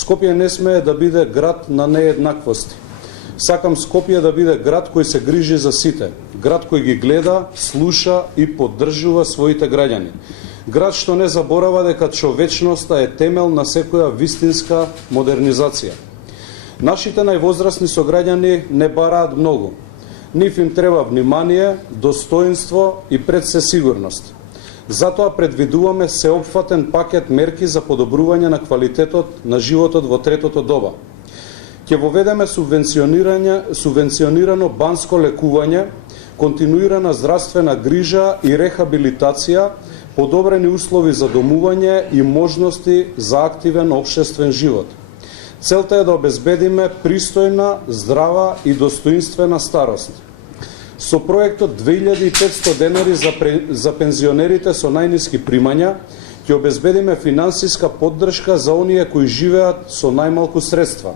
Скопје не смее да биде град на нееднаквости. Сакам Скопје да биде град кој се грижи за сите, град кој ги гледа, слуша и поддржува своите граѓани. Град што не заборава дека човечноста е темел на секоја вистинска модернизација. Нашите највозрасни сограѓани не бараат многу. Нив им треба внимание, достоинство и пред се сигурност. Затоа предвидуваме сеопфатен пакет мерки за подобрување на квалитетот на животот во третото доба. Ќе воведеме субвенционирано банско лекување, континуирана здравствена грижа и рехабилитација, подобрени услови за домување и можности за активен општествен живот. Целта е да обезбедиме пристојна, здрава и достоинствена старост. Со проектот 2500 денари за пензионерите со најниски примања, ќе обезбедиме финансиска поддршка за оние кои живеат со најмалку средства.